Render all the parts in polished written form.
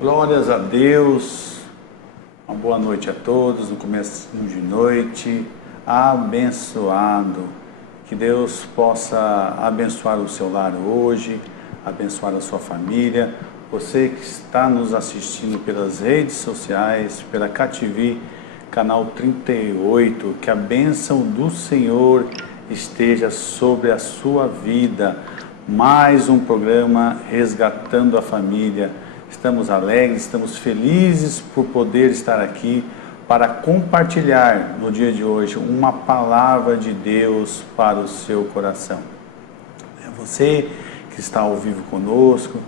Glórias a Deus, uma boa noite a todos, no começo de noite, abençoado. Que Deus possa abençoar o seu lar hoje, abençoar a sua família. Você que está nos assistindo pelas redes sociais, pela Cativi, canal 38, que a bênção do Senhor esteja sobre a sua vida. Mais um programa Resgatando a Família. Estamos alegres, estamos felizes por poder estar aqui para compartilhar no dia de hoje uma palavra de Deus para o seu coração. É você que está ao vivo conosco,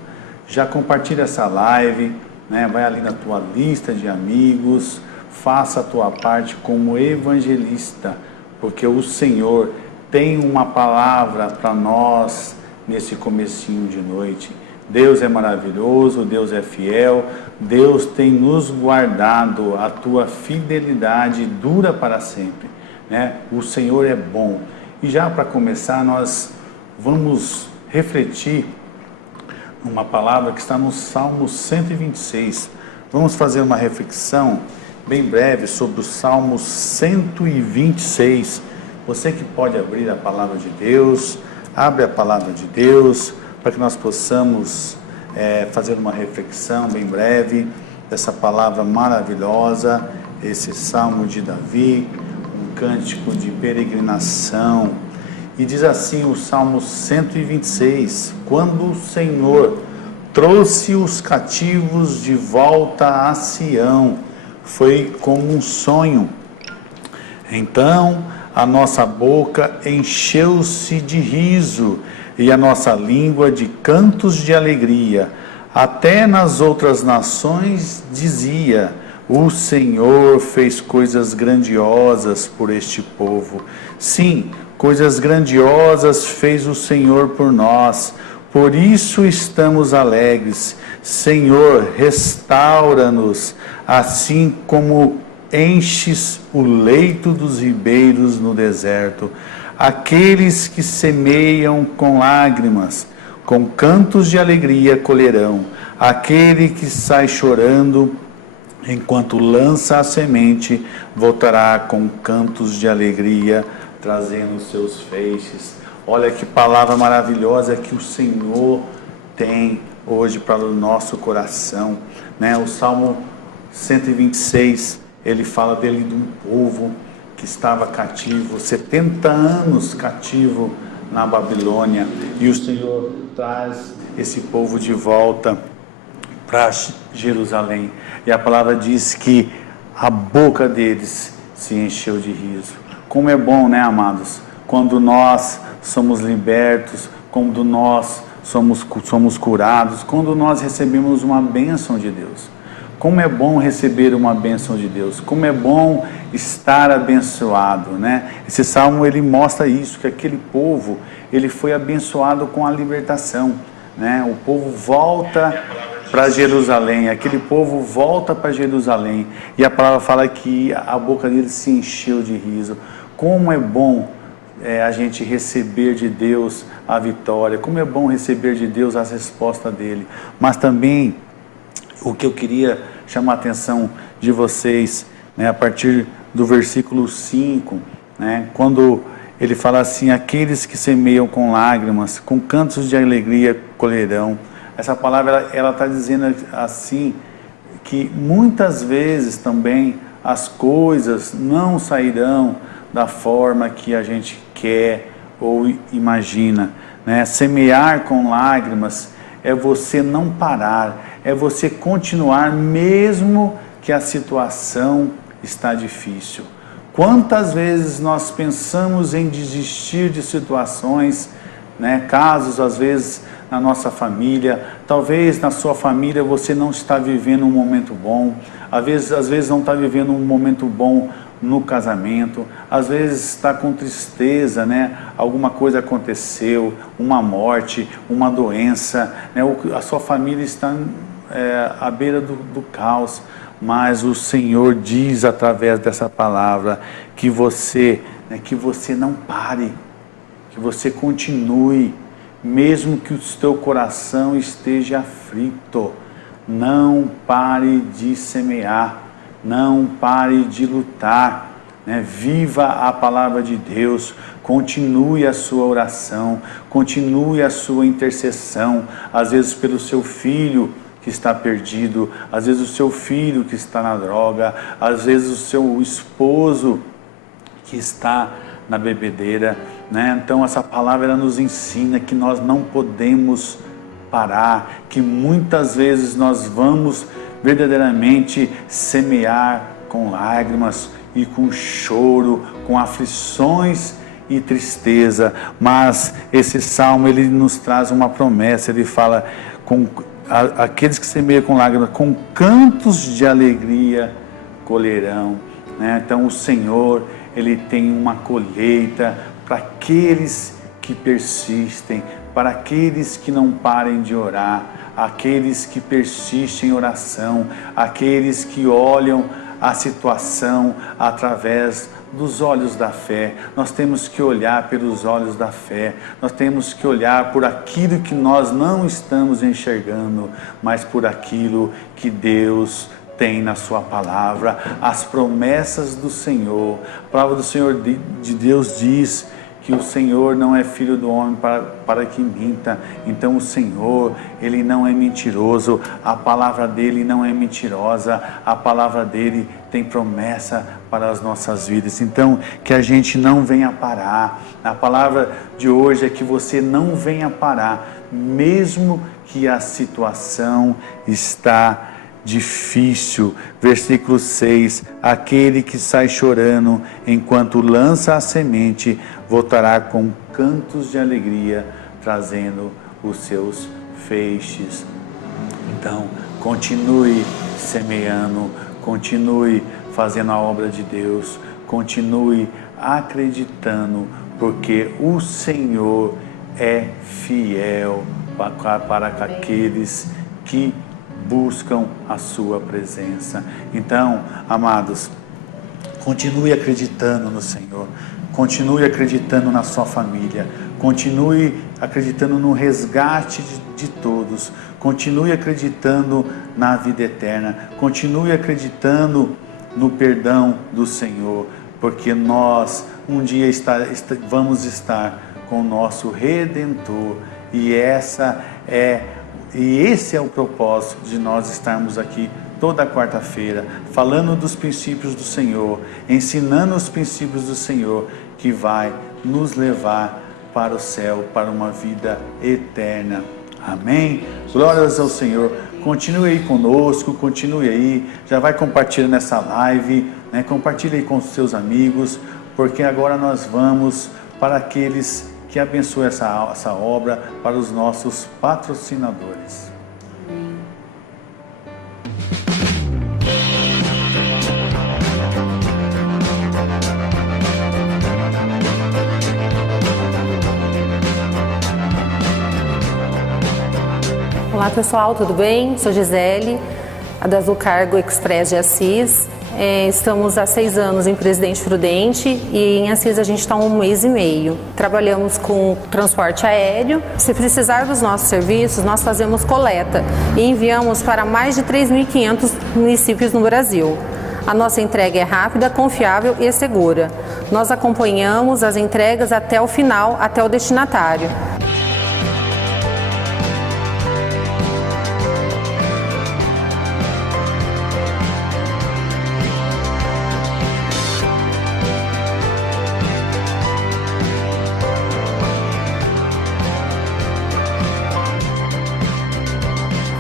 já compartilha essa live, né? Vai ali na tua lista de amigos, faça a tua parte como evangelista, porque o Senhor tem uma palavra para nós nesse comecinho de noite. Deus é maravilhoso, Deus é fiel, Deus tem nos guardado, a tua fidelidade dura para sempre, né? O Senhor é bom. E já para começar, nós vamos refletir uma palavra que está no Salmo 126. Vamos fazer uma reflexão bem breve sobre o Salmo 126. Você que pode abrir a palavra de Deus, abre a palavra de Deus, para que nós possamos fazer uma reflexão bem breve dessa palavra maravilhosa, esse Salmo de Davi, um cântico de peregrinação. E diz assim o Salmo 126, quando o Senhor trouxe os cativos de volta a Sião, foi como um sonho. Então a nossa boca encheu-se de riso, e a nossa língua de cantos de alegria. Até nas outras nações dizia: o Senhor fez coisas grandiosas por este povo. Sim, coisas grandiosas fez o Senhor por nós, por isso estamos alegres. Senhor, restaura-nos, assim como enches o leito dos ribeiros no deserto. Aqueles que semeiam com lágrimas, com cantos de alegria colherão. Aquele que sai chorando, enquanto lança a semente, voltará com cantos de alegria, trazendo seus feixes. Olha que palavra maravilhosa que o Senhor tem hoje para o nosso coração, né? O Salmo 126, ele fala dele de um povo que estava cativo, 70 anos cativo na Babilônia, e o Senhor traz esse povo de volta para Jerusalém, e a palavra diz que a boca deles se encheu de riso. Como é bom, né, amados, quando nós somos libertos, quando nós somos curados, quando nós recebemos uma bênção de Deus. Como é bom receber uma bênção de Deus, como é bom estar abençoado, né? Esse salmo, ele mostra isso, que aquele povo, ele foi abençoado com a libertação, né? O povo volta para Jerusalém, aquele povo volta para Jerusalém, e a palavra fala que a boca dele se encheu de riso. Como é bom a gente receber de Deus a vitória, como é bom receber de Deus as respostas dele, mas também o que eu queria chamar a atenção de vocês, né, a partir do versículo 5, né, quando ele fala assim: aqueles que semeiam com lágrimas, com cantos de alegria colherão. Essa palavra, ela está dizendo assim, que muitas vezes também as coisas não sairão da forma que a gente quer ou imagina, né? Semear com lágrimas é você não parar, é você continuar mesmo que a situação está difícil. Quantas vezes nós pensamos em desistir de situações, né? Casos, às vezes, na nossa família, talvez na sua família você não está vivendo um momento bom, às vezes não está vivendo um momento bom no casamento, às vezes está com tristeza, né? Alguma coisa aconteceu, uma morte, uma doença, né? A sua família está à beira do caos, mas o Senhor diz através dessa palavra que você não pare, que você continue, mesmo que o teu coração esteja aflito. não pare de semear, não pare de lutar, né? Viva a palavra de Deus, continue a sua oração, continue a sua intercessão, às vezes pelo seu filho que está perdido, às vezes o seu filho que está na droga, às vezes o seu esposo que está na bebedeira, né? Então essa palavra ela nos ensina que nós não podemos parar, que muitas vezes nós vamos verdadeiramente semear com lágrimas e com choro, com aflições e tristeza, mas esse salmo ele nos traz uma promessa, ele fala com aqueles que semeiam com lágrimas, com cantos de alegria colherão, né? Então o Senhor ele tem uma colheita para aqueles que persistem, para aqueles que não parem de orar, aqueles que persistem em oração, aqueles que olham a situação através dos olhos da fé. Nós temos que olhar pelos olhos da fé, nós temos que olhar por aquilo que nós não estamos enxergando, mas por aquilo que Deus tem na sua palavra, as promessas do Senhor. A palavra do Senhor de Deus diz que o Senhor não é filho do homem para que minta. Então o Senhor, Ele não é mentiroso, a palavra dEle não é mentirosa, a palavra dEle tem promessa para as nossas vidas. Então que a gente não venha parar. A palavra de hoje é que você não venha parar, mesmo que a situação está difícil. Versículo 6, aquele que sai chorando enquanto lança a semente, voltará com cantos de alegria, trazendo os seus feixes. Então, continue semeando, continue fazendo a obra de Deus, continue acreditando, porque o Senhor é fiel para aqueles que buscam a sua presença. Então, amados, continue acreditando no Senhor, continue acreditando na sua família, continue acreditando no resgate de todos, continue acreditando na vida eterna, continue acreditando no perdão do Senhor, porque nós um dia vamos estar com o nosso Redentor, e esse é o propósito de nós estarmos aqui toda quarta-feira, falando dos princípios do Senhor, ensinando os princípios do Senhor, que vai nos levar para o céu, para uma vida eterna. Amém? Glórias ao Senhor. Continue aí conosco, continue aí, já vai compartilhando essa live, né? Compartilhe aí com os seus amigos, porque agora nós vamos para aqueles que abençoe essa obra, para os nossos patrocinadores. Olá pessoal, tudo bem? Sou Gisele, a da Azul Cargo Express de Assis. Estamos há 6 anos em Presidente Prudente e em Assis a gente está há 1 mês e meio. Trabalhamos com transporte aéreo. Se precisar dos nossos serviços, nós fazemos coleta e enviamos para mais de 3.500 municípios no Brasil. A nossa entrega é rápida, confiável e segura. Nós acompanhamos as entregas até o final, até o destinatário.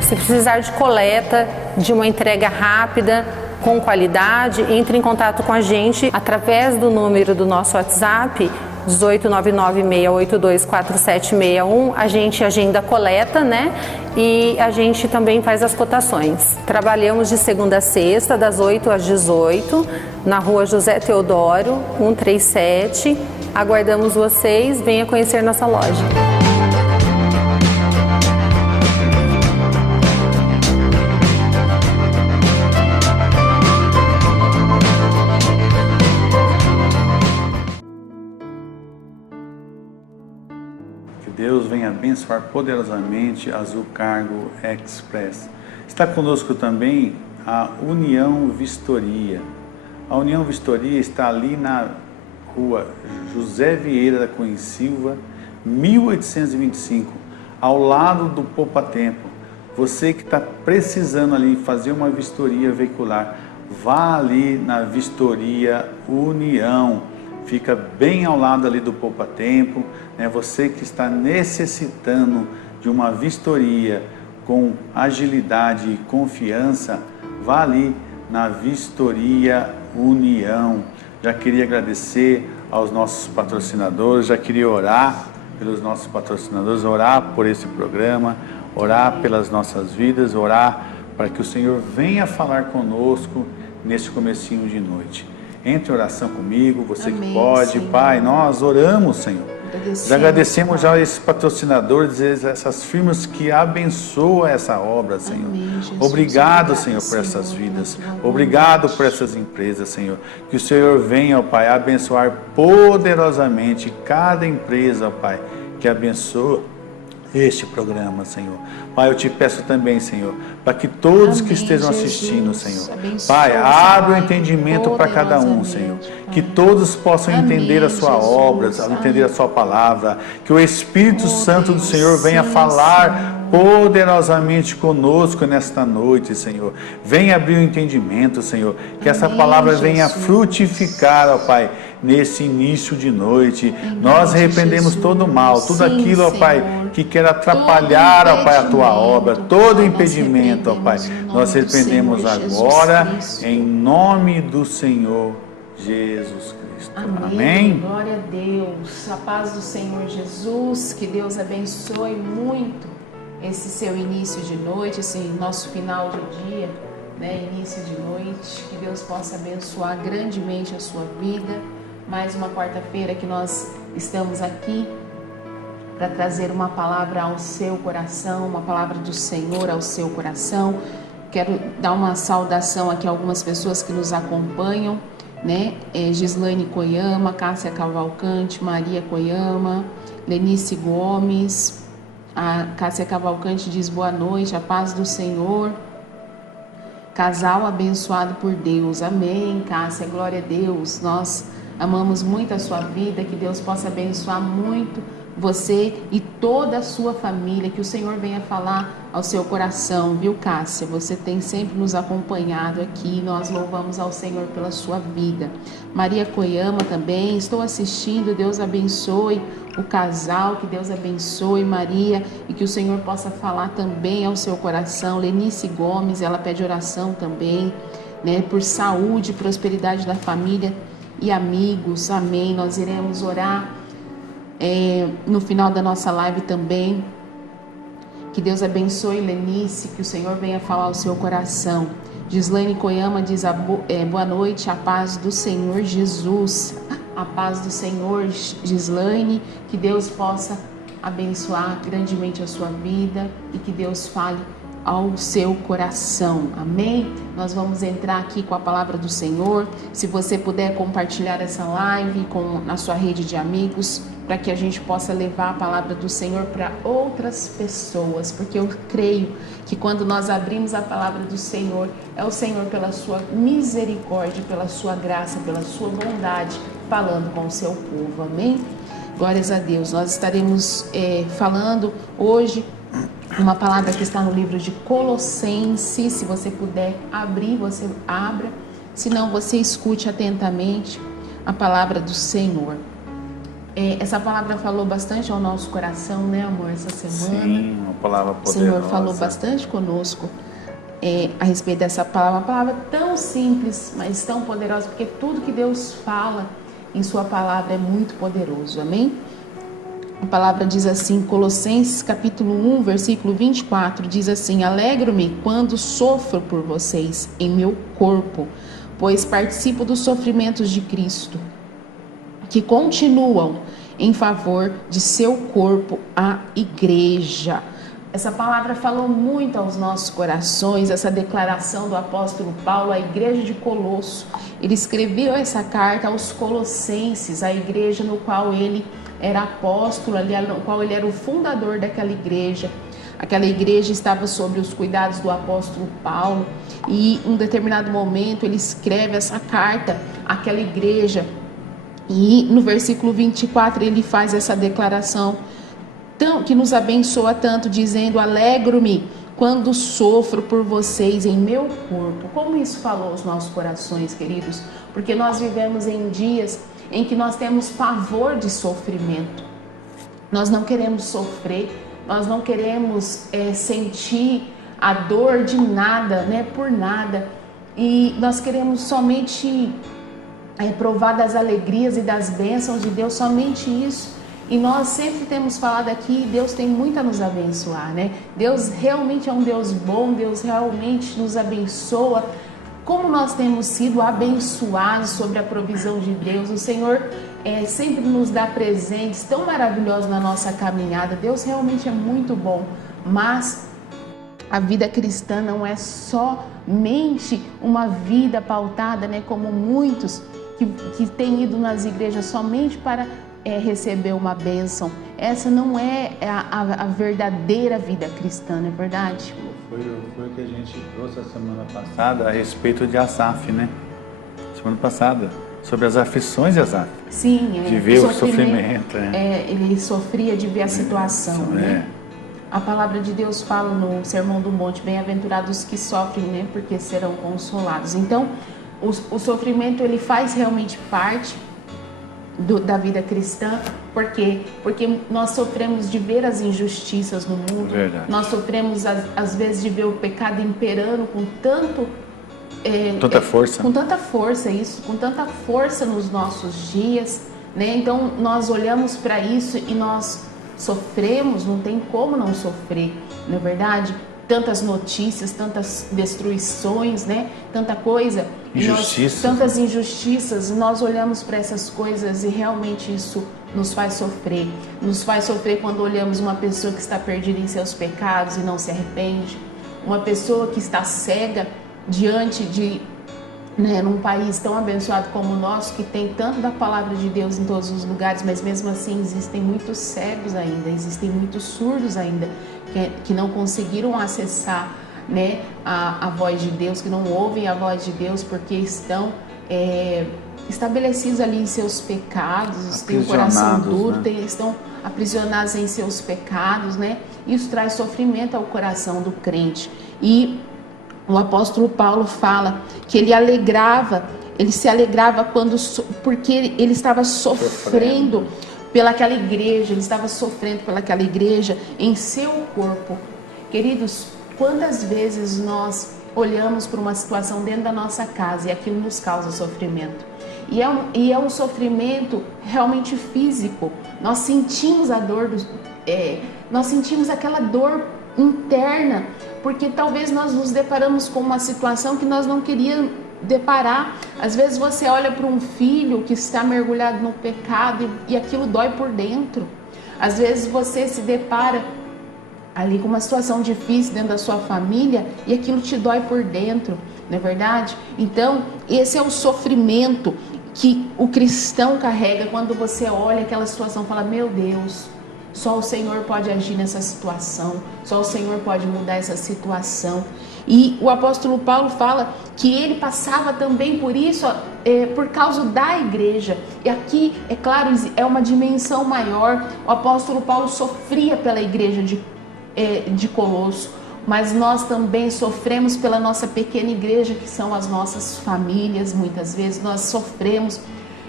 Se precisar de coleta, de uma entrega rápida, com qualidade, entre em contato com a gente através do número do nosso WhatsApp, 18996824761. A gente agenda a coleta, né? E a gente também faz as cotações. Trabalhamos de segunda a sexta, das 8 às 18, na rua José Teodoro, 137. Aguardamos vocês, venha conhecer nossa loja. Deus venha abençoar poderosamente a Azul Cargo Express. Está conosco também a União Vistoria. A União Vistoria está ali na rua José Vieira da Cunha Silva, 1825, ao lado do Poupa Tempo. Você que está precisando ali fazer uma vistoria veicular, vá ali na Vistoria União, fica bem ao lado ali do Poupa Tempo, né? Você que está necessitando de uma vistoria com agilidade e confiança, vá ali na Vistoria União. Já queria agradecer aos nossos patrocinadores, já queria orar pelos nossos patrocinadores, orar por esse programa, orar pelas nossas vidas, orar para que o Senhor venha falar conosco nesse comecinho de noite. Entre em oração comigo, você que pode. Senhor. Pai, nós oramos, Senhor. Já agradecemos já esses patrocinadores, essas firmas que abençoam essa obra, Senhor. Amém, obrigado, Senhor, por essas vidas. Obrigado por essas empresas, Senhor. Que o Senhor venha, ó Pai, abençoar poderosamente cada empresa, ó Pai, que abençoa este programa, Senhor. Pai, eu te peço também, Senhor, para que todos que estejam assistindo, Senhor, Pai, abra o entendimento para cada um, Senhor. Que todos possam entender a sua obra, entender a sua palavra. Que o Espírito Santo do Senhor venha falar poderosamente conosco nesta noite, Senhor. Venha abrir o entendimento, Senhor. Que essa palavra venha frutificar, ó Pai, nesse início de noite. Nós repreendemos todo o mal, tudo aquilo, ó Pai, que quer atrapalhar, ó Pai, a tua obra, todo impedimento, ó Pai. Nós repreendemos agora, em nome do Senhor Jesus Cristo. Amém. Glória a Deus. A paz do Senhor Jesus, que Deus abençoe muito esse seu início de noite, esse nosso final de dia, né? Início de noite. Que Deus possa abençoar grandemente a sua vida. Mais uma quarta-feira que nós estamos aqui para trazer uma palavra ao seu coração, uma palavra do Senhor ao seu coração. Quero dar uma saudação aqui a algumas pessoas que nos acompanham, né? Gislaine Coiama, Cássia Cavalcante, Maria Coiama, Lenice Gomes. A Cássia Cavalcante diz boa noite, a paz do Senhor. Casal abençoado por Deus. Amém, Cássia, glória a Deus. Nós amamos muito a sua vida, que Deus possa abençoar muito você e toda a sua família, que o Senhor venha falar ao seu coração, viu, Cássia? Você tem sempre nos acompanhado aqui, nós louvamos ao Senhor pela sua vida. Maria Coiama também, estou assistindo, Deus abençoe o casal, que Deus abençoe Maria e que o Senhor possa falar também ao seu coração. Lenice Gomes, ela pede oração também, né, por saúde, prosperidade da família e amigos, amém. Nós iremos orar no final da nossa live também. Que Deus abençoe Lenice, que o Senhor venha falar ao seu coração. Gislaine Coiama diz boa noite, a paz do Senhor Jesus. A paz do Senhor, Gislaine, que Deus possa abençoar grandemente a sua vida e que Deus fale ao seu coração, amém? Nós vamos entrar aqui com a palavra do Senhor. Se você puder compartilhar essa live na sua rede de amigos, para que a gente possa levar a palavra do Senhor para outras pessoas, porque eu creio que quando nós abrimos a palavra do Senhor, é o Senhor pela sua misericórdia, pela sua graça, pela sua bondade, falando com o seu povo, amém? Glórias a Deus. Nós estaremos falando hoje uma palavra que está no livro de Colossenses. Se você puder abrir, você abra. Se não, você escute atentamente a palavra do Senhor. Essa palavra falou bastante ao nosso coração, né, amor, essa semana. Sim, uma palavra poderosa. O Senhor falou bastante conosco a respeito dessa palavra. Uma palavra tão simples, mas tão poderosa, porque tudo que Deus fala em sua palavra é muito poderoso, amém? A palavra diz assim, Colossenses capítulo 1, versículo 24, diz assim: alegro-me quando sofro por vocês em meu corpo, pois participo dos sofrimentos de Cristo, que continuam em favor de seu corpo, a igreja. Essa palavra falou muito aos nossos corações, essa declaração do apóstolo Paulo à igreja de Colosso. Ele escreveu essa carta aos colossenses, a igreja no qual ele era apóstolo, ali no qual ele era o fundador daquela igreja. Aquela igreja estava sob os cuidados do apóstolo Paulo, e em um determinado momento ele escreve essa carta àquela igreja, e no versículo 24 ele faz essa declaração que nos abençoa tanto, dizendo: alegro-me quando sofro por vocês em meu corpo. Como isso falou aos nossos corações, queridos? Porque nós vivemos em dias em que nós temos pavor de sofrimento. Nós não queremos sofrer, nós não queremos sentir a dor de nada, né, por nada. E nós queremos somente provar das alegrias e das bênçãos de Deus, somente isso. E nós sempre temos falado aqui, Deus tem muito a nos abençoar, né? Deus realmente é um Deus bom, Deus realmente nos abençoa. Como nós temos sido abençoados sobre a provisão de Deus, o Senhor sempre nos dá presentes tão maravilhosos na nossa caminhada. Deus realmente é muito bom, mas a vida cristã não é somente uma vida pautada, né, como muitos que têm ido nas igrejas somente para receber uma bênção. Essa não é a verdadeira vida cristã, não é verdade? Foi o que a gente trouxe a semana passada a respeito de Asaf, né? Semana passada, sobre as aflições de Asaf. Sim, de ver o sofrimento. Ele sofria de ver a situação, né? A palavra de Deus fala no Sermão do Monte: bem-aventurados que sofrem, né? Porque serão consolados. Então, o sofrimento, ele faz realmente parte da vida cristã. Por quê? Porque nós sofremos de ver as injustiças no mundo. Verdade. Nós sofremos às vezes de ver o pecado imperando com tanta força. Com tanta força, com tanta força nos nossos dias, né? Então nós olhamos para isso e nós sofremos, não tem como não sofrer, não é verdade? Tantas notícias, tantas destruições, né? Tanta coisa. Tantas injustiças. Nós olhamos para essas coisas e realmente isso nos faz sofrer. Nos faz sofrer quando olhamos uma pessoa que está perdida em seus pecados e não se arrepende. Uma pessoa que está cega diante de, né, num país tão abençoado como o nosso, que tem tanto da palavra de Deus em todos os lugares, mas mesmo assim existem muitos cegos ainda, existem muitos surdos ainda, que não conseguiram acessar, né, a voz de Deus, que não ouvem a voz de Deus porque estão estabelecidos ali em seus pecados, têm o coração duro, né? Estão aprisionados em seus pecados, né? Isso traz sofrimento ao coração do crente. E o apóstolo Paulo fala que ele se alegrava porque ele estava sofrendo pelaquela igreja, ele estava sofrendo pelaquela igreja em seu corpo. Queridos, quantas vezes nós olhamos para uma situação dentro da nossa casa e aquilo nos causa sofrimento? E é um sofrimento realmente físico. Nós sentimos a dor, nós sentimos aquela dor interna, porque talvez nós nos deparamos com uma situação que nós não queríamos deparar. Às vezes você olha para um filho que está mergulhado no pecado e aquilo dói por dentro. Às vezes você se depara ali com uma situação difícil dentro da sua família e aquilo te dói por dentro, não é verdade? Então, esse é o sofrimento que o cristão carrega quando você olha aquela situação e fala: meu Deus, só o Senhor pode agir nessa situação, só o Senhor pode mudar essa situação. E o apóstolo Paulo fala que ele passava também por isso, por causa da igreja. E aqui, é claro, é uma dimensão maior. O apóstolo Paulo sofria pela igreja de Colosso, mas nós também sofremos pela nossa pequena igreja, que são as nossas famílias. Muitas vezes nós sofremos,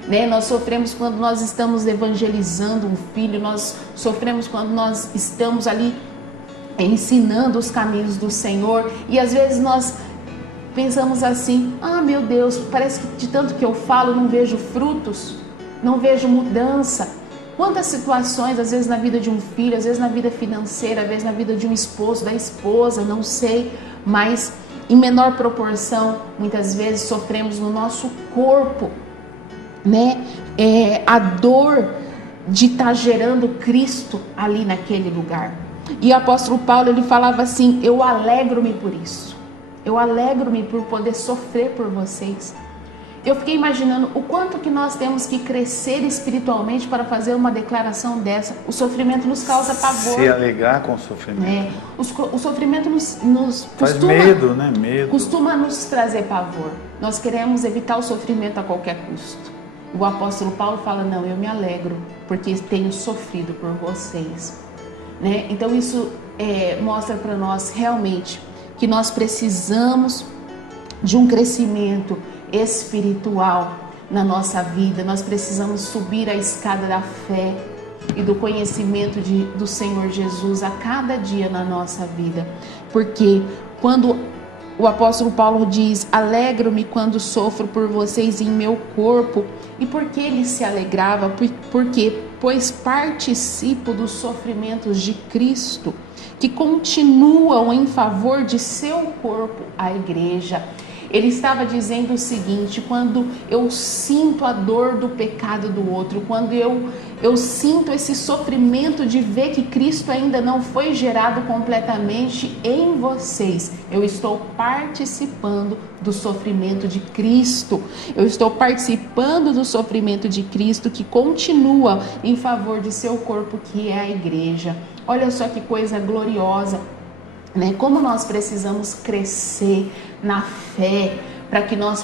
né? Nós sofremos quando nós estamos evangelizando um filho, nós sofremos quando nós estamos ali ensinando os caminhos do Senhor, e às vezes nós pensamos assim: ah, meu Deus, parece que de tanto que eu falo não vejo frutos, não vejo mudança. Quantas situações, às vezes na vida de um filho, às vezes na vida financeira, às vezes na vida de um esposo, da esposa, não sei, mas em menor proporção, muitas vezes sofremos no nosso corpo, né? A dor de estar gerando Cristo ali naquele lugar. E o apóstolo Paulo, ele falava assim: eu alegro-me por isso, eu alegro-me por poder sofrer por vocês. eu fiquei imaginando o quanto que nós temos que crescer espiritualmente para fazer uma declaração dessa. O sofrimento nos causa pavor. Se alegrar com o sofrimento. O sofrimento nos faz costuma, medo, né? Medo. Costuma nos trazer pavor. Nós queremos evitar o sofrimento a qualquer custo. O apóstolo Paulo fala, não, eu me alegro, porque tenho sofrido por vocês. Né? Então isso mostra para nós realmente que nós precisamos de um crescimento espiritual na nossa vida. Nós precisamos subir a escada da fé e do conhecimento do Senhor Jesus a cada dia na nossa vida. Porque quando o apóstolo Paulo diz, alegro-me quando sofro por vocês em meu corpo. E por que ele se alegrava? Porque pois participo dos sofrimentos de Cristo, que continuam em favor de seu corpo, a igreja. Ele estava dizendo o seguinte, quando eu sinto a dor do pecado do outro, quando eu sinto esse sofrimento de ver que Cristo ainda não foi gerado completamente em vocês, eu estou participando do sofrimento de Cristo. Eu estou participando do sofrimento de Cristo que continua em favor de seu corpo, que é a igreja. Olha só que coisa gloriosa, né? Como nós precisamos crescer na fé para que nós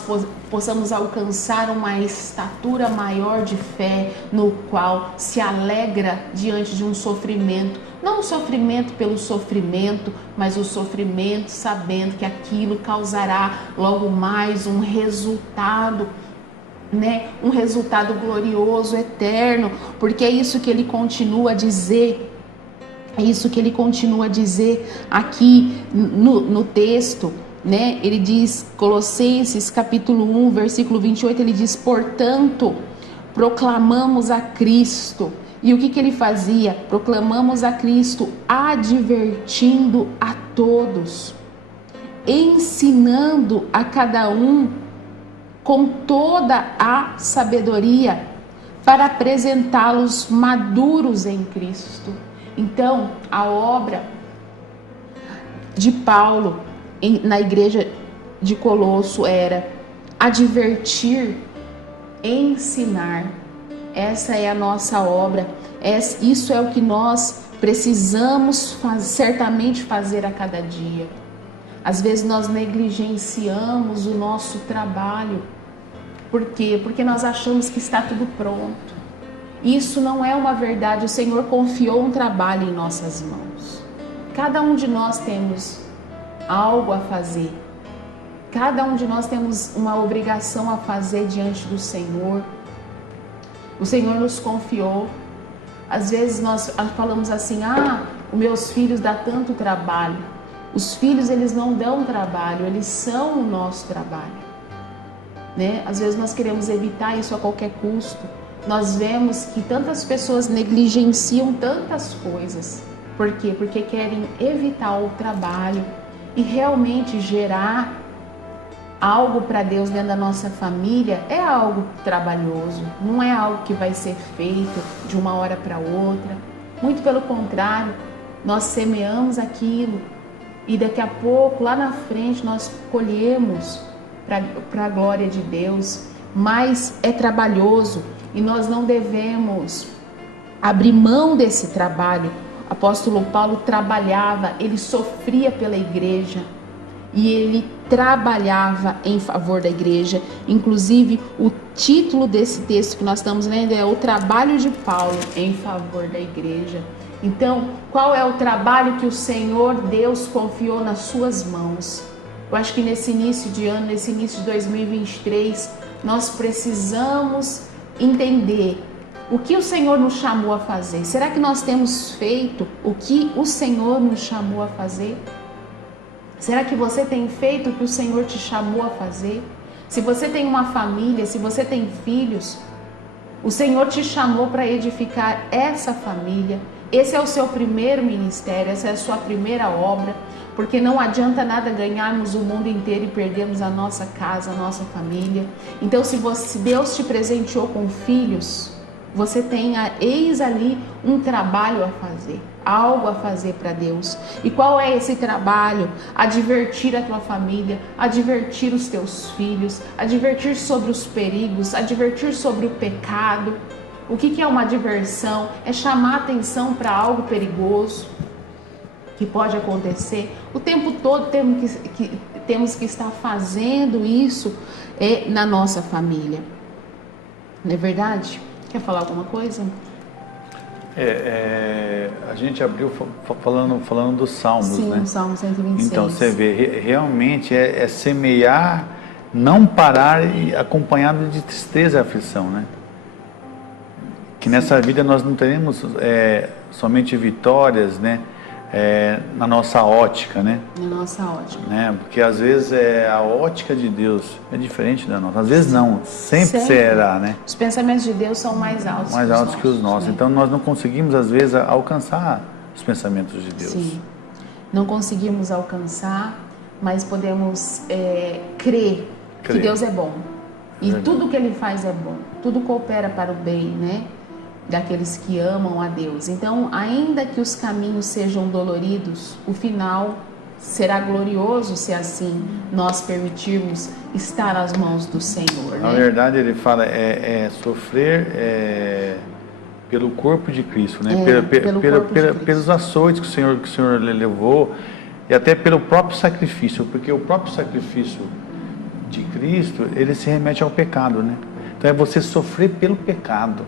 possamos alcançar uma estatura maior de fé, no qual se alegra diante de um sofrimento. Não o sofrimento pelo sofrimento, mas o sofrimento sabendo que aquilo causará logo mais um resultado, né? Um resultado glorioso, eterno, porque é isso que ele continua a dizer. É isso que ele continua a dizer aqui no texto, né? Ele diz, Colossenses capítulo 1, versículo 28, ele diz, portanto, proclamamos a Cristo. E o que ele fazia? Proclamamos a Cristo, advertindo a todos, ensinando a cada um com toda a sabedoria, para apresentá-los maduros em Cristo. Então, a obra de Paulo na igreja de Colosso era advertir, ensinar. Essa é a nossa obra. Isso é o que nós precisamos certamente fazer a cada dia. Às vezes nós negligenciamos o nosso trabalho. Por quê? Porque nós achamos que está tudo pronto. Isso não é uma verdade. O Senhor confiou um trabalho em nossas mãos. Cada um de nós temos algo a fazer. Cada um de nós temos uma obrigação a fazer diante do Senhor. O Senhor nos confiou. Às vezes nós falamos assim, os meus filhos dão tanto trabalho. Os filhos, eles não dão trabalho, eles são o nosso trabalho. Né? Às vezes nós queremos evitar isso a qualquer custo. Nós vemos que tantas pessoas negligenciam tantas coisas. Por quê? Porque querem evitar o trabalho e realmente gerar algo para Deus dentro da nossa família. É algo trabalhoso, não é algo que vai ser feito de uma hora para outra. Muito pelo contrário, nós semeamos aquilo e daqui a pouco, lá na frente, nós colhemos para a glória de Deus. Mas é trabalhoso. E nós não devemos abrir mão desse trabalho. O apóstolo Paulo trabalhava, ele sofria pela igreja e ele trabalhava em favor da igreja. Inclusive, o título desse texto que nós estamos lendo é o trabalho de Paulo em favor da igreja. Então, qual é o trabalho que o Senhor Deus confiou nas suas mãos? Eu acho que nesse início de ano, nesse início de 2023, nós precisamos entender o que o Senhor nos chamou a fazer. Será que nós temos feito o que o Senhor nos chamou a fazer? Será que você tem feito o que o Senhor te chamou a fazer? Se você tem uma família, se você tem filhos, o Senhor te chamou para edificar essa família. Esse é o seu primeiro ministério, essa é a sua primeira obra. Porque não adianta nada ganharmos o mundo inteiro e perdermos a nossa casa, a nossa família. Então, se Deus te presenteou com filhos, você tem, eis ali um trabalho a fazer, algo a fazer para Deus. E qual é esse trabalho? Advertir a tua família, advertir os teus filhos, advertir sobre os perigos, advertir sobre o pecado. O que é uma adversão? É chamar atenção para algo perigoso que pode acontecer. O tempo todo temos que estar fazendo isso na nossa família. Não é verdade? Quer falar alguma coisa? A gente abriu falando dos Salmos, Sim, né? o Salmo 126. Então, você vê, realmente é semear, não parar e acompanhado de tristeza e aflição, né? Que nessa vida nós não teremos somente vitórias, né? Na nossa ótica, né? Na nossa ótica. Né? Porque às vezes a ótica de Deus é diferente da nossa. Às vezes não, sempre será, né? Os pensamentos de Deus são mais altos, que os nossos. Né? Então nós não conseguimos às vezes alcançar os pensamentos de Deus. Sim, não conseguimos alcançar, mas podemos crer que Deus é bom. E tudo que Ele faz é bom. Tudo coopera para o bem, né? Daqueles que amam a Deus. Então, ainda que os caminhos sejam doloridos, o final será glorioso se assim nós permitirmos estar às mãos do Senhor. Na verdade, ele fala sofrer pelo corpo de Cristo, né? Pelos açoites que o Senhor levou e até pelo próprio sacrifício, porque o próprio sacrifício de Cristo, ele se remete ao pecado, né? Então é você sofrer pelo pecado.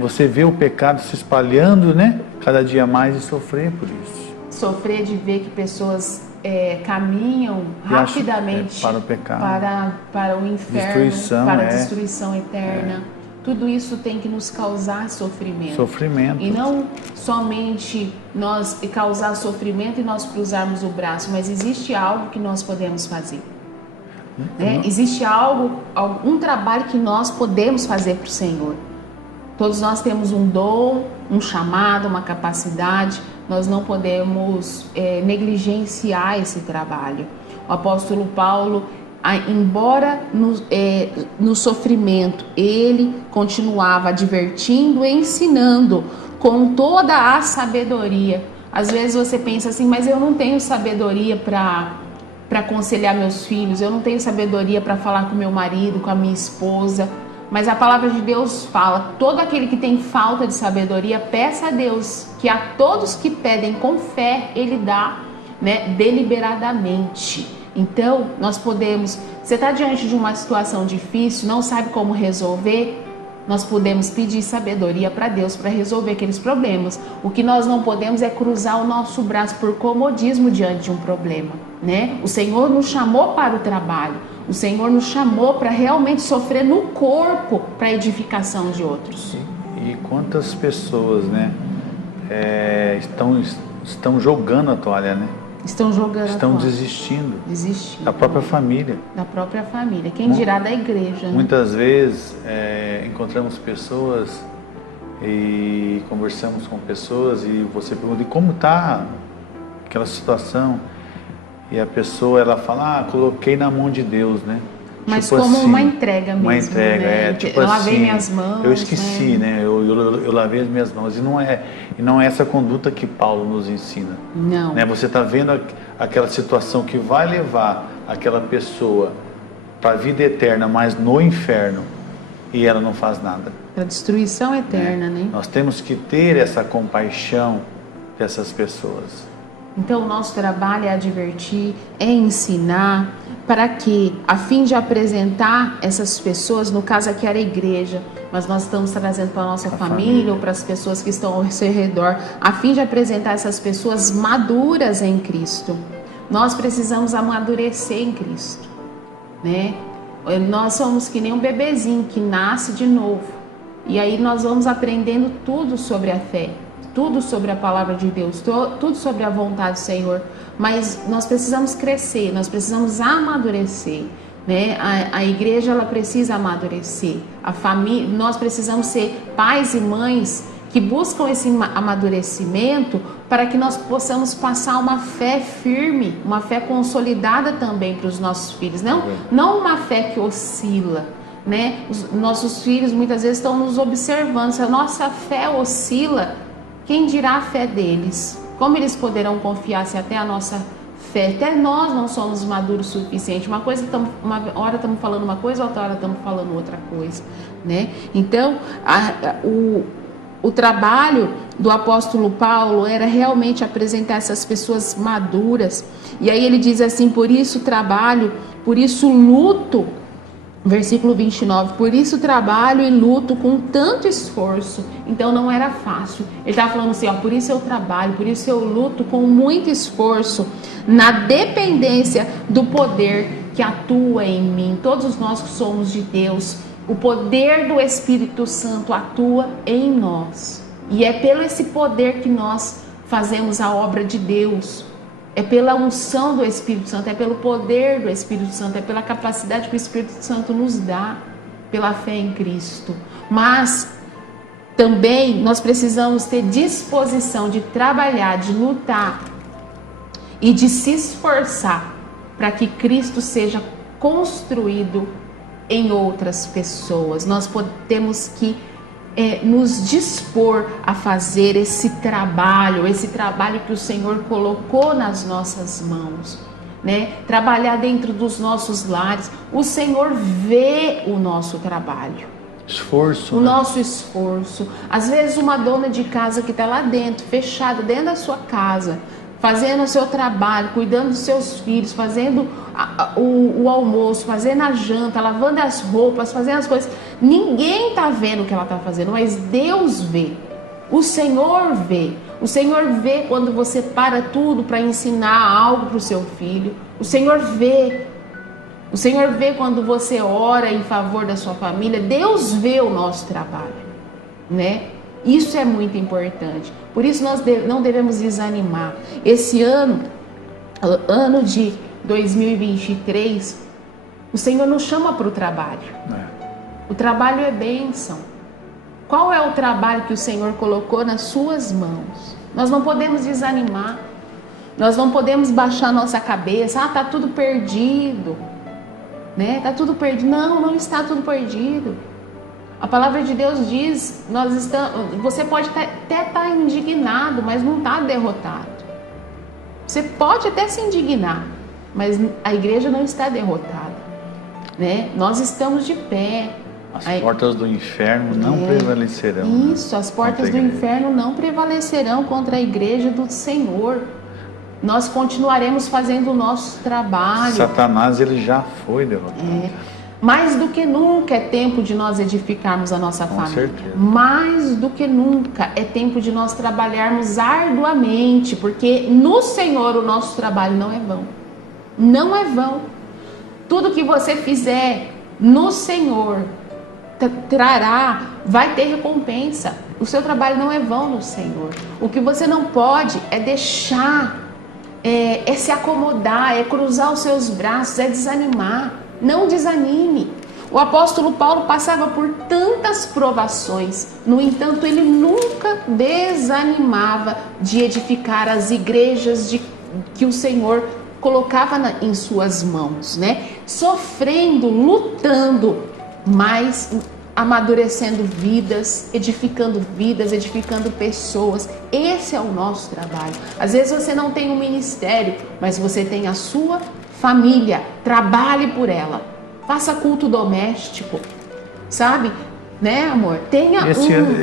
Você vê o pecado se espalhando, né? Cada dia mais, e sofrer por isso. Sofrer de ver que pessoas caminham rapidamente para o pecado, para o inferno, para a destruição eterna. Tudo isso tem que nos causar sofrimento. E não somente nós causar sofrimento e nós cruzarmos o braço, mas existe algo que nós podemos fazer. Existe um trabalho que nós podemos fazer para o Senhor. Todos nós temos um dom, um chamado, uma capacidade. Nós não podemos negligenciar esse trabalho. O apóstolo Paulo, embora no sofrimento, ele continuava advertindo e ensinando com toda a sabedoria. Às vezes você pensa assim, mas eu não tenho sabedoria para aconselhar meus filhos, eu não tenho sabedoria para falar com meu marido, com a minha esposa. Mas a palavra de Deus fala, todo aquele que tem falta de sabedoria, peça a Deus, que a todos que pedem com fé, Ele dá, né, deliberadamente. Então, nós podemos, você está diante de uma situação difícil, não sabe como resolver, nós podemos pedir sabedoria para Deus para resolver aqueles problemas. O que nós não podemos é cruzar o nosso braço por comodismo diante de um problema, né? O Senhor nos chamou para o trabalho. O Senhor nos chamou para realmente sofrer no corpo para a edificação de outros. E quantas pessoas, né, estão jogando a toalha, né? Estão desistindo. Da própria família. Da própria família. Quem dirá da igreja, né? Muitas vezes encontramos pessoas e conversamos com pessoas e você pergunta, e como está aquela situação? E a pessoa, ela fala, coloquei na mão de Deus, né? Mas tipo como assim, uma entrega mesmo, uma entrega, né? Tipo eu assim, lavei minhas mãos, eu esqueci, né? Eu lavei as minhas mãos. E não é essa conduta que Paulo nos ensina. Não. Né? Você está vendo aquela situação que vai levar aquela pessoa para a vida eterna, mas no inferno, e ela não faz nada. Para a destruição eterna, né? Nós temos que ter essa compaixão dessas pessoas. Então, o nosso trabalho é advertir, é ensinar, para que, a fim de apresentar essas pessoas, no caso aqui era a igreja, mas nós estamos trazendo para a nossa família ou para as pessoas que estão ao seu redor, a fim de apresentar essas pessoas maduras em Cristo. Nós precisamos amadurecer em Cristo, né? Nós somos que nem um bebezinho que nasce de novo, e aí nós vamos aprendendo tudo sobre a fé. Tudo sobre a palavra de Deus, tudo sobre a vontade do Senhor, mas nós precisamos crescer, nós precisamos amadurecer, né? A igreja, ela precisa amadurecer, a família, nós precisamos ser pais e mães que buscam esse amadurecimento para que nós possamos passar uma fé firme, uma fé consolidada também para os nossos filhos, não uma fé que oscila, né? Os nossos filhos muitas vezes estão nos observando. Se a nossa fé oscila, quem dirá a fé deles? Como eles poderão confiar se até a nossa fé, até nós não somos maduros o suficiente? Uma hora estamos falando uma coisa, outra hora estamos falando outra coisa, né? Então, o trabalho do apóstolo Paulo era realmente apresentar essas pessoas maduras. E aí ele diz assim: por isso trabalho, por isso luto. Versículo 29, por isso trabalho e luto com tanto esforço. Então não era fácil. Ele estava falando assim, ó, por isso eu trabalho, por isso eu luto com muito esforço, na dependência do poder que atua em mim. Todos nós que somos de Deus, o poder do Espírito Santo atua em nós. E é pelo esse poder que nós fazemos a obra de Deus. É pela unção do Espírito Santo, é pelo poder do Espírito Santo, é pela capacidade que o Espírito Santo nos dá, pela fé em Cristo. Mas também nós precisamos ter disposição de trabalhar, de lutar e de se esforçar para que Cristo seja construído em outras pessoas. Nós temos que nos dispor a fazer esse trabalho que o Senhor colocou nas nossas mãos, né? Trabalhar dentro dos nossos lares. O Senhor vê o nosso trabalho, esforço, o né? nosso esforço. Às vezes uma dona de casa que está lá dentro, fechada dentro da sua casa, fazendo o seu trabalho, cuidando dos seus filhos, fazendo o almoço, fazendo a janta, lavando as roupas, fazendo as coisas. Ninguém está vendo o que ela está fazendo, mas Deus vê. O Senhor vê. O Senhor vê quando você para tudo para ensinar algo para o seu filho. O Senhor vê. O Senhor vê quando você ora em favor da sua família. Deus vê o nosso trabalho, né? Isso é muito importante. Por isso nós não devemos desanimar. Esse ano de 2023, o Senhor nos chama para o trabalho. O trabalho é bênção. Qual é o trabalho que o Senhor colocou nas suas mãos? Nós não podemos desanimar. Nós não podemos baixar nossa cabeça. Ah, tá tudo perdido, né? Tá tudo perdido. Não, não está tudo perdido. A palavra de Deus diz, você pode até estar indignado, mas não está derrotado. Você pode até se indignar, mas a igreja não está derrotada, né? Nós estamos de pé. As portas do inferno não prevalecerão. Isso, as portas do inferno não prevalecerão contra a igreja do Senhor. Nós continuaremos fazendo o nosso trabalho. Satanás, ele já foi derrotado. Mais do que nunca é tempo de nós edificarmos a nossa família. Certeza. Mais do que nunca é tempo de nós trabalharmos arduamente, porque no Senhor o nosso trabalho não é vão. Não é vão. Tudo que você fizer no Senhor vai ter recompensa. O seu trabalho não é vão no Senhor. O que você não pode é deixar, é se acomodar, é cruzar os seus braços, é desanimar. Não desanime. O apóstolo Paulo passava por tantas provações, no entanto, ele nunca desanimava de edificar as igrejas que o Senhor colocava em suas mãos, né? Sofrendo, lutando, mas amadurecendo vidas, edificando pessoas. Esse é o nosso trabalho. Às vezes você não tem um ministério, mas você tem a sua família. Trabalhe por ela. Faça culto doméstico, sabe? Né, amor? Tenha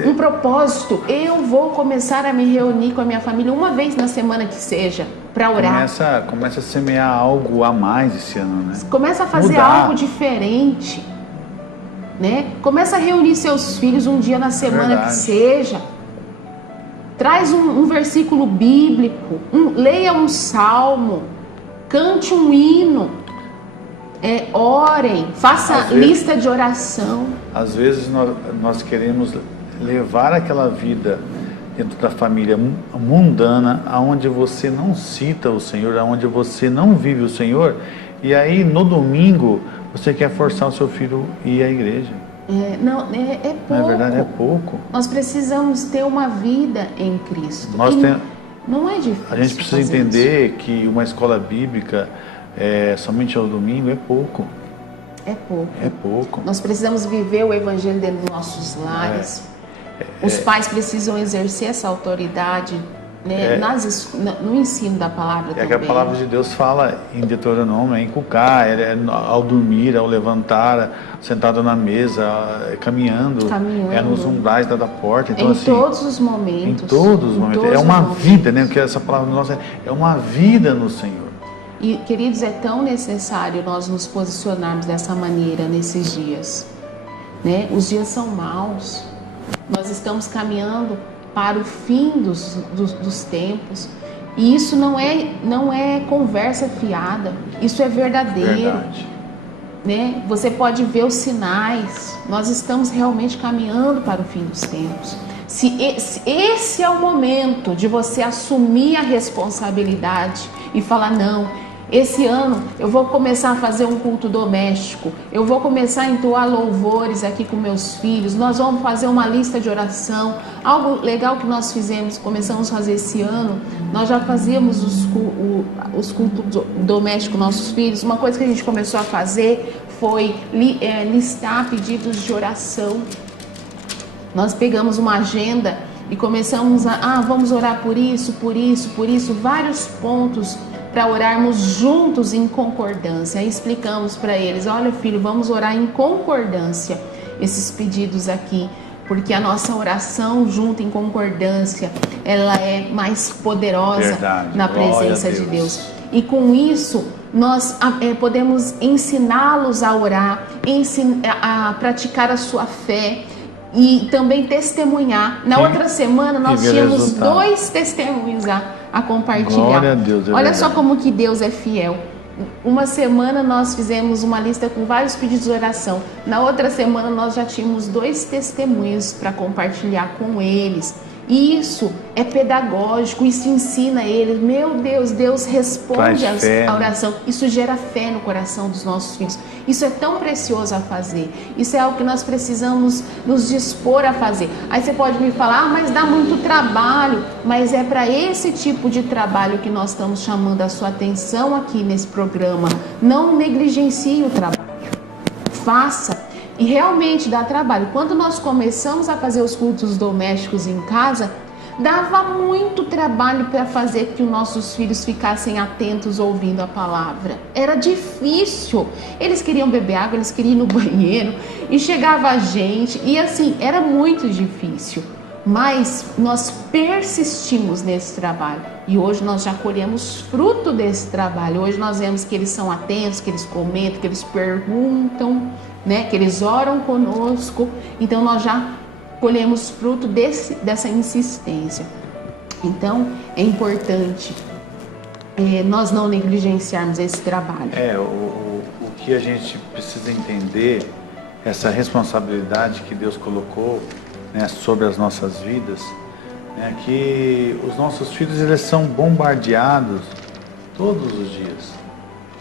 um propósito. Eu vou começar a me reunir com a minha família uma vez na semana que seja, para orar. Começa a semear algo a mais esse ano, né? Começa a fazer algo diferente, né? Começa a reunir seus filhos um dia na semana que seja. Traz um versículo bíblico, leia um salmo, cante um hino, orem, faça lista de oração. Às vezes nós queremos levar aquela vida dentro da família mundana, aonde você não cita o Senhor, aonde você não vive o Senhor, e aí no domingo você quer forçar o seu filho a ir à igreja. É pouco. Na verdade é pouco. Nós precisamos ter uma vida em Cristo. Não é difícil. A gente precisa entender que uma escola bíblica somente ao domingo é pouco. É pouco. É pouco. Nós precisamos viver o Evangelho dentro dos nossos lares. Os pais precisam exercer essa autoridade, né, no ensino da palavra também. É que a palavra de Deus fala em Deuteronômio, é inculcar, ao dormir, ao levantar, sentado na mesa, caminhando, é nos umbrais da porta. Então, em assim, todos os momentos. Em todos os momentos. É uma vida, né? Porque essa palavra nossa é uma vida no Senhor. E, queridos, é tão necessário nós nos posicionarmos dessa maneira nesses dias, né? Os dias são maus. Nós estamos caminhando para o fim dos tempos. E isso não é conversa fiada. Isso é verdadeiro. Verdade. Né? Você pode ver os sinais. Nós estamos realmente caminhando para o fim dos tempos. Se esse é o momento de você assumir a responsabilidade e falar, não, esse ano eu vou começar a fazer um culto doméstico, eu vou começar a entoar louvores aqui com meus filhos, nós vamos fazer uma lista de oração. Algo legal que nós começamos a fazer esse ano, nós já fazíamos os cultos domésticos com nossos filhos. Uma coisa que a gente começou a fazer foi listar pedidos de oração. Nós pegamos uma agenda e começamos vamos orar por isso, vários pontos para orarmos juntos em concordância. Aí explicamos para eles, olha filho, vamos orar em concordância esses pedidos aqui, porque a nossa oração junto em concordância, ela é mais poderosa. Verdade. Na presença de Deus. E com isso, nós podemos ensiná-los a orar, a praticar a sua fé e também testemunhar. Na outra semana, nós tínhamos 2 testemunhos a compartilhar. Glória a Deus, Olha só como que Deus é fiel. Uma semana nós fizemos uma lista com vários pedidos de oração. Na outra semana nós já tínhamos 2 testemunhos para compartilhar com eles. E isso é pedagógico, isso ensina eles. Meu Deus, Deus responde a oração. Isso gera fé no coração dos nossos filhos. Isso é tão precioso a fazer. Isso é algo que nós precisamos nos dispor a fazer. Aí você pode me falar, mas dá muito trabalho. Mas é para esse tipo de trabalho que nós estamos chamando a sua atenção aqui nesse programa. Não negligencie o trabalho. Faça. E realmente dá trabalho. Quando nós começamos a fazer os cultos domésticos em casa, dava muito trabalho para fazer que os nossos filhos ficassem atentos ouvindo a palavra. Era difícil. Eles queriam beber água, eles queriam ir no banheiro e chegava a gente. E assim, era muito difícil. Mas nós persistimos nesse trabalho. E hoje nós já colhemos fruto desse trabalho. Hoje nós vemos que eles são atentos, que eles comentam, que eles perguntam, né? Que eles oram conosco. Então nós já colhemos fruto dessa insistência. Então é importante nós não negligenciarmos esse trabalho. O que a gente precisa entender, essa responsabilidade que Deus colocou, né, sobre as nossas vidas, né, que os nossos filhos eles são bombardeados todos os dias,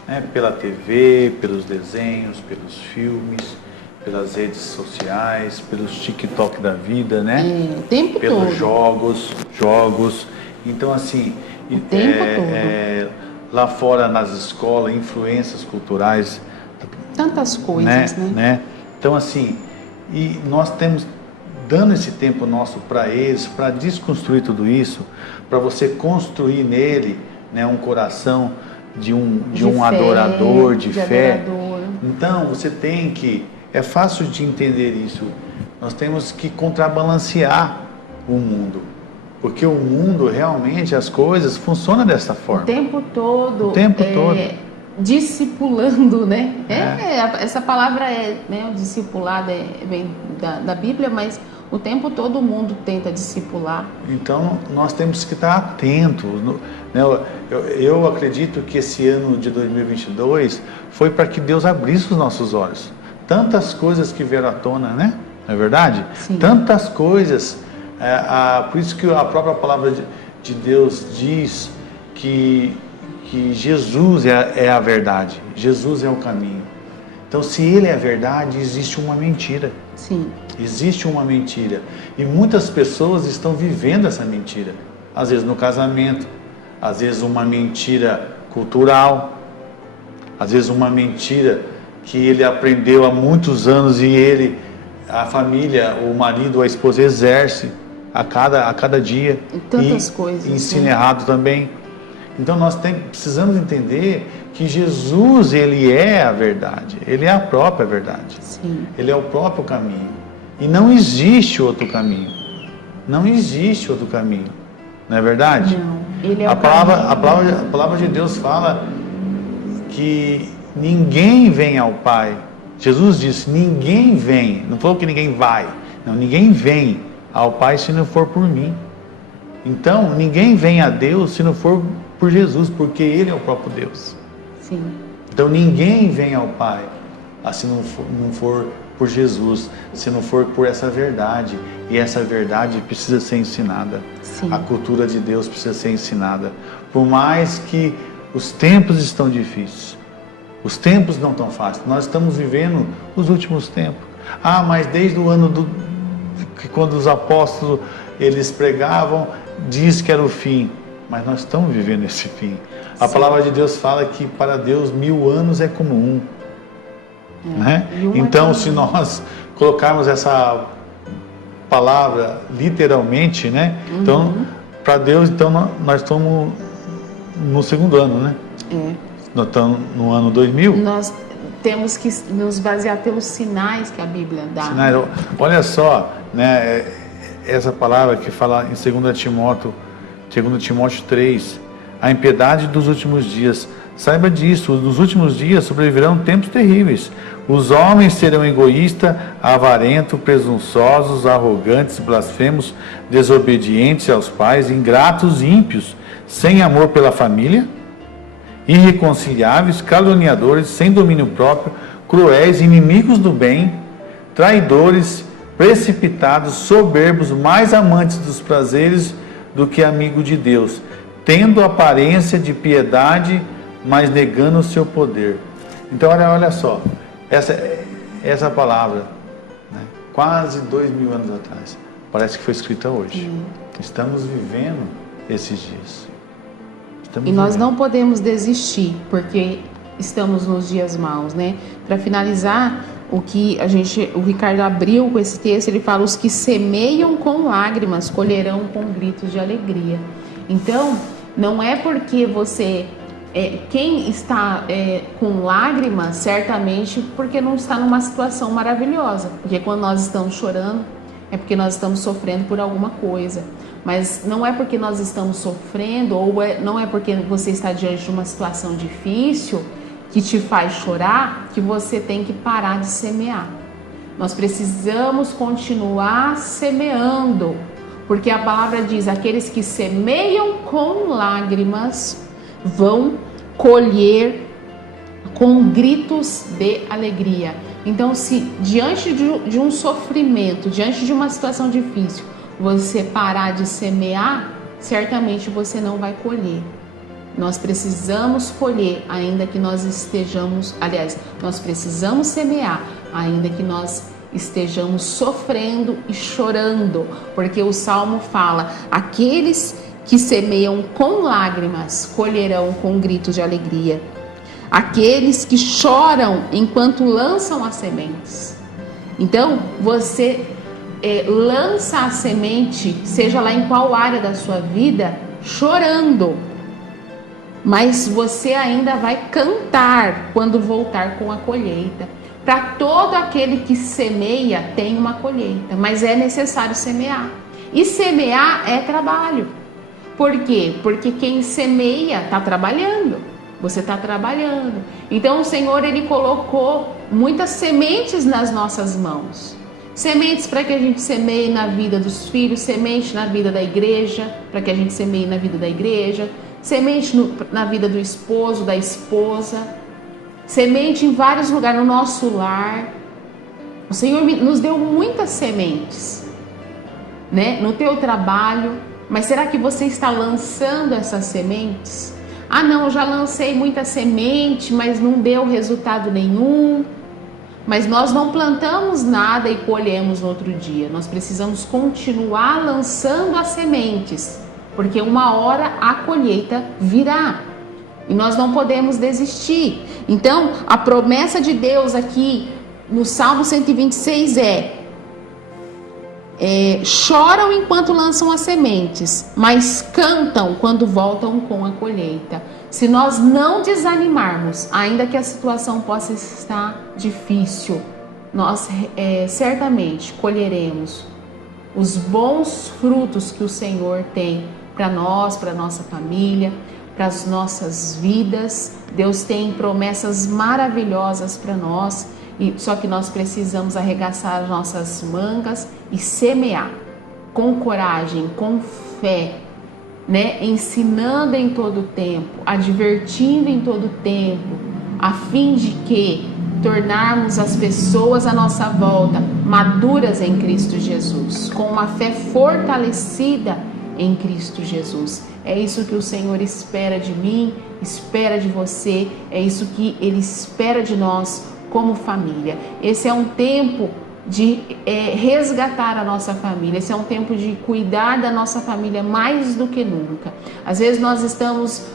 né, pela TV, pelos desenhos, pelos filmes, pelas redes sociais, pelos TikTok da vida, né? O tempo pelos todo. jogos. Então, assim, o tempo todo. Lá fora nas escolas, influências culturais. Tantas coisas, né? Então, assim, e nós temos dando esse tempo nosso para eles, para desconstruir tudo isso, para você construir nele, né, um coração de um fé, adorador, de fé. Adorador. Então, você tem que... É fácil de entender isso. Nós temos que contrabalancear o mundo. Porque o mundo, realmente, as coisas funcionam dessa forma. O tempo todo. O tempo todo. Discipulando, né? Essa palavra o discipulado vem da Bíblia, mas o tempo todo o mundo tenta discipular. Então, nós temos que estar atentos. Eu acredito que esse ano de 2022 foi para que Deus abrisse os nossos olhos. Tantas coisas que vieram à tona, né? Não é verdade? Sim. Tantas coisas. Por isso que a própria palavra de Deus diz que Jesus é a verdade. Jesus é o caminho. Então, se Ele é a verdade, existe uma mentira. Sim. Existe uma mentira. E muitas pessoas estão vivendo essa mentira. Às vezes no casamento, às vezes uma mentira cultural, às vezes uma mentira que ele aprendeu há muitos anos e ele, a família, o marido, a esposa exerce a cada dia. E tantas coisas. E ensina errado também. Então nós precisamos entender que Jesus, ele é a verdade. Ele é a própria verdade. Sim. Ele é o próprio caminho. E não existe outro caminho. Não existe outro caminho. Não é verdade? Não. Ele é a palavra de Deus fala que ninguém vem ao Pai. Jesus disse, ninguém vem. Não falou que ninguém vai. Não, ninguém vem ao Pai se não for por mim. Então, ninguém vem a Deus se não for por Jesus, porque Ele é o próprio Deus. Sim. Então, ninguém vem ao Pai se não for por Jesus, se não for por essa verdade. E essa verdade precisa ser ensinada. Sim. A cultura de Deus precisa ser ensinada. Por mais que os tempos estão difíceis, os tempos não estão fáceis. Nós estamos vivendo os últimos tempos. Mas desde o ano que quando os apóstolos eles pregavam, diz que era o fim. Mas nós estamos vivendo esse fim. A palavra de Deus fala que para Deus 1000 anos é como um. Né? Então, se nós colocarmos essa palavra literalmente, né? Então, para Deus, então nós estamos no segundo ano, né? Nós estamos no ano 2000. Nós temos que nos basear pelos sinais que a Bíblia dá. Sinais, olha só, né? Essa palavra que fala em 2 Timóteo 3, a impiedade dos últimos dias. Saiba disso, nos últimos dias sobreviverão tempos terríveis. Os homens serão egoístas, avarentos, presunçosos, arrogantes, blasfemos, desobedientes aos pais, ingratos, ímpios, sem amor pela família, irreconciliáveis, caluniadores, sem domínio próprio, cruéis, inimigos do bem, traidores, precipitados, soberbos, mais amantes dos prazeres do que amigo de Deus, tendo aparência de piedade, mas negando o seu poder. Então olha só, essa palavra, né, quase 2000 anos atrás, parece que foi escrita hoje. Estamos vivendo esses dias. Nós não podemos desistir, porque estamos nos dias maus, né? Para finalizar, o Ricardo abriu com esse texto, ele fala: os que semeiam com lágrimas colherão com gritos de alegria. Então, não é porque você quem está com lágrimas, certamente porque não está numa situação maravilhosa. Porque quando nós estamos chorando, é porque nós estamos sofrendo por alguma coisa. Mas não é porque nós estamos sofrendo, ou não é porque você está diante de uma situação difícil que te faz chorar, que você tem que parar de semear. Nós precisamos continuar semeando, porque a palavra diz: aqueles que semeiam com lágrimas vão colher com gritos de alegria. Então, se diante de um sofrimento, diante de uma situação difícil, você parar de semear, certamente você não vai colher. Nós precisamos colher, ainda que nós estejamos... Aliás, nós precisamos semear, ainda que nós estejamos sofrendo e chorando. Porque o Salmo fala: aqueles que semeiam com lágrimas colherão com gritos de alegria. Aqueles que choram enquanto lançam as sementes. Então, você lança a semente, seja lá em qual área da sua vida, chorando. Mas você ainda vai cantar quando voltar com a colheita. Para todo aquele que semeia, tem uma colheita, mas é necessário semear. E semear é trabalho. Por quê? Porque quem semeia está trabalhando. Você está trabalhando. Então o Senhor, Ele colocou muitas sementes nas nossas mãos. Sementes para que a gente semeie na vida dos filhos, semente na vida da igreja, para que a gente semeie na vida da igreja, semente na vida do esposo, da esposa, semente em vários lugares, no nosso lar. O Senhor nos deu muitas sementes, né? No teu trabalho. Mas será que você está lançando essas sementes? Ah, não, eu já lancei muita semente, mas não deu resultado nenhum. Mas nós não plantamos nada e colhemos no outro dia. Nós precisamos continuar lançando as sementes, porque uma hora a colheita virá. E nós não podemos desistir. Então, a promessa de Deus aqui no Salmo 126 choram enquanto lançam as sementes, mas cantam quando voltam com a colheita. Se nós não desanimarmos, ainda que a situação possa estar difícil, nós certamente colheremos os bons frutos que o Senhor tem para nós, para nossa família, para as nossas vidas. Deus tem promessas maravilhosas para nós, só que nós precisamos arregaçar as nossas mangas e semear com coragem, com fé, né? Ensinando em todo tempo, advertindo em todo tempo, a fim de que tornarmos as pessoas à nossa volta maduras em Cristo Jesus, com uma fé fortalecida em Cristo Jesus. É isso que o Senhor espera de mim, espera de você, é isso que Ele espera de nós como família. Esse é um tempo de resgatar a nossa família, esse é um tempo de cuidar da nossa família mais do que nunca. Às vezes nós estamos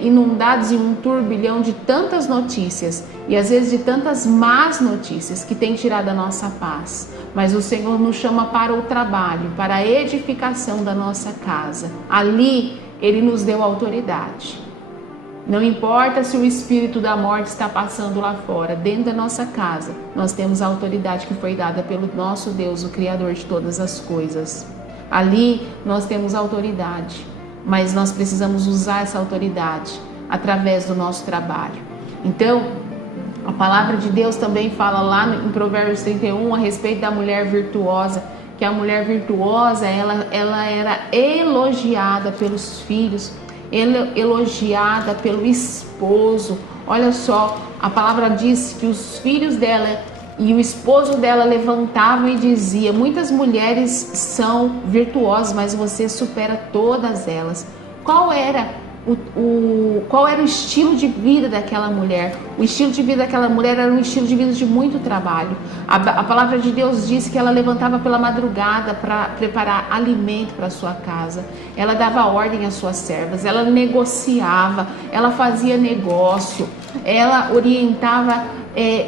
inundados em um turbilhão de tantas notícias e às vezes de tantas más notícias que tem tirado a nossa paz. Mas o Senhor nos chama para o trabalho, para a edificação da nossa casa. Ali Ele nos deu autoridade. Não importa se o espírito da morte está passando lá fora, dentro da nossa casa, nós temos a autoridade que foi dada pelo nosso Deus, o Criador de todas as coisas. Ali nós temos autoridade, mas nós precisamos usar essa autoridade através do nosso trabalho. Então, a palavra de Deus também fala lá em Provérbios 31 a respeito da mulher virtuosa, que a mulher virtuosa, ela era elogiada pelos filhos, elogiada pelo esposo. Olha só, a palavra diz que os filhos dela e o esposo dela levantavam e diziam: muitas mulheres são virtuosas, mas você supera todas elas. Qual era o estilo de vida daquela mulher? O estilo de vida daquela mulher era um estilo de vida de muito trabalho. A palavra de Deus diz que ela levantava pela madrugada para preparar alimento para sua casa. Ela dava ordem às suas servas, ela negociava, ela fazia negócio, ela orientava